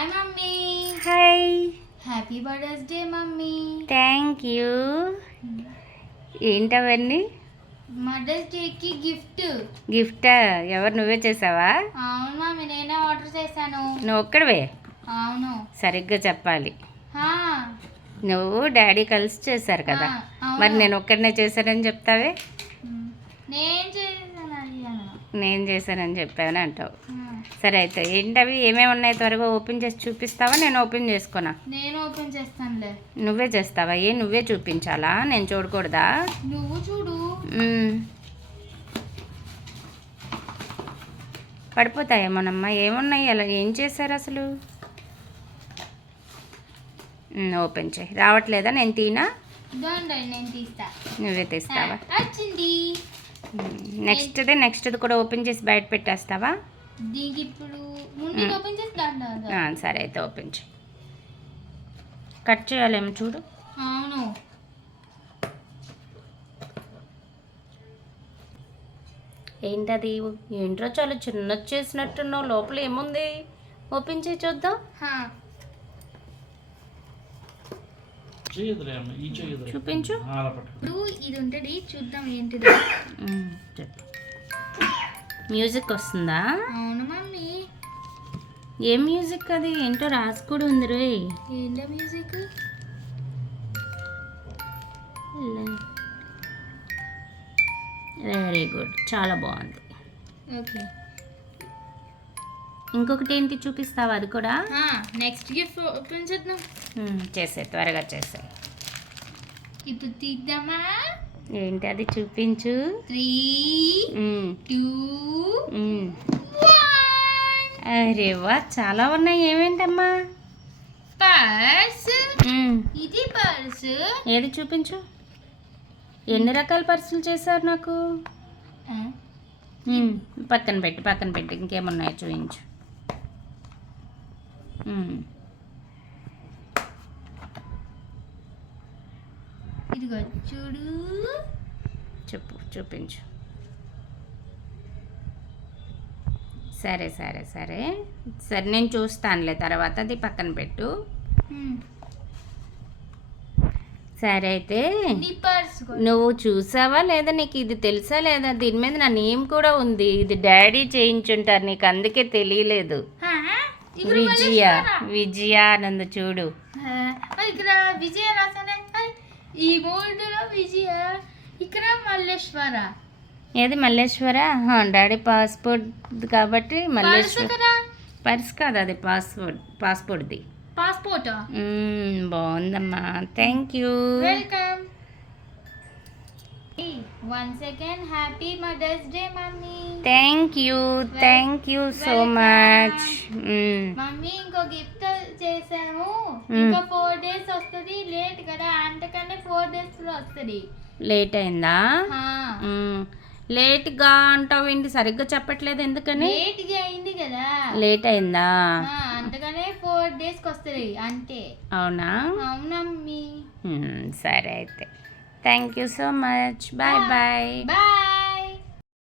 Hi mummy hi happy birthdays day mummy thank you ఏంటవన్నీ? Mothers డేకి gift gift ఎవరు నువ్వే చేసావా? అవును మమ్మీ నేనే ఆర్డర్ చేశాను. నువ్వు ఒక్కడవే? అవును. సరిగ్గా చెప్పాలి. హా, నువ్వు డాడీ కలిసి చేశారు కదా. ఆ, అవును. మరి నేను ఒక్కడనే చేశానని చెప్తావే? మ్, నేను నేను చేశానని చెప్పాను అంటావు. సరే అయితే ఏంటవి? ఏమేమి ఉన్నాయి? త్వరగా ఓపెన్ చేసి చూపిస్తావా? నేను ఓపెన్ చేసుకున్నా. నేను ఓపెన్ చేస్తానులే. నువ్వే చేస్తావా? ఏ నువ్వే చూపించాలా? నేను చూడకూడదా? నువ్వు చూడు. మ్మ్. పడిపోతాయేమోనమ్మా ఏమున్నాయి? అలా ఏం చేశారు అసలు? ఓపెన్ చేయి. రావట్లేదా? నేను తీనా? దొండ నేను తీస్తా. నువ్వే తీస్తావా? వచ్చింది. నెక్స్ట్ది నెక్స్ట్ది కూడా ఓపెన్ చేసి బయట పెట్టేస్తావా? దీనికి ఇప్పుడు. ఓపెన్ చేసి సరే అయితే ఓపెన్ చేయి. కట్ చేయాలేమో చూడు. అవును. ఏంటది? ఏంట్రా చాలా చిన్న చేసినట్టున్నావు. లోపల ఏముంది? ఓపెన్ చేయి చూద్దాం హా, చేయదులే అమ్మ ఈ చేయదు చూపించు. ఇప్పుడు ఇది ఉంటుంది చూద్దాం ఏంటిది. మ్యూజిక్ వస్తుందా? అవును మమ్మీ. ఏం మ్యూజిక్ అది? ఏంటో రాసి కూడా ఉంది రోయ్ ఏంటో మ్యూజిక్ వెరీ గుడ్ చాలా బాగుంది. ఓకే. ఇంకొకటి ఏంటి చూపిస్తావా అది కూడా? నెక్స్ట్ గిఫ్ట్ ఓపెన్ చేద్దాం. చేసే త్వరగా చేసే ఇప్పుడు తీద్దామా? ఏంటి అది చూపించు? త్రీ టూ అరే వా చాలా ఉన్నాయి ఏమేంటమ్మా? పర్స్. ఇది పర్స్ ఏది చూపించు? ఎన్ని రకాల పర్సులు చేశారు నాకు. పక్కన పెట్టి పక్కన పెట్టి ఇంకేమున్నాయో చూపించు. ఇదిగో చూడు. చెప్పు చూపించు. సరే సరే సరే. సరే నేను చూస్తానులే. తర్వాత అది పక్కన పెట్టు. సరే అయితే నువ్వు చూసావా లేదా? నీకు ఇది తెలుసా లేదా? దీని మీద నా నేమ్ కూడా ఉంది. ఇది డాడీ చేయించుంటారు. నీకు అందుకే తెలియలేదు. విజయ విజయ నందు చూడు. ఇక్కడ విజయ రాసానే ఈ బోర్డులో విజయ ఇక్కడ మల్లేశ్వర. ఏది మల్లేశ్వర? డాడీ పాస్పోర్ట్ కాబట్టి మల్లేశ్వర. పర్స్ కాదు? అది పాస్పోర్ట్ పాస్పోర్ట్ది. పాస్పోర్ట్? మ్మ్, బాగుందమ్మా. Thank you welcome one second happy mothers day mummy thank you thank you so much mummy ఇంకో గిఫ్ట్ చేసాము మ్మ్. ఇంకా ఫోర్ డేస్ వస్తుంది. లేట్ కదా. అంతకన్నా ఫోర్ డేస్లో వస్తుంది. లేట్ అయిందా. లేట్గా అంటావు ఏంటి? సరిగ్గా చెప్పట్లేదు ఎందుకని? లేట్గా అయింది కదా. లేట్ అయిందా? అంతకనే ఫోర్ డేస్కి వస్తుంది. అంతే. అవునా? అవునమ్మీ మ్మ్, సరే అయితే. Thank you so much. Bye bye. Bye. bye.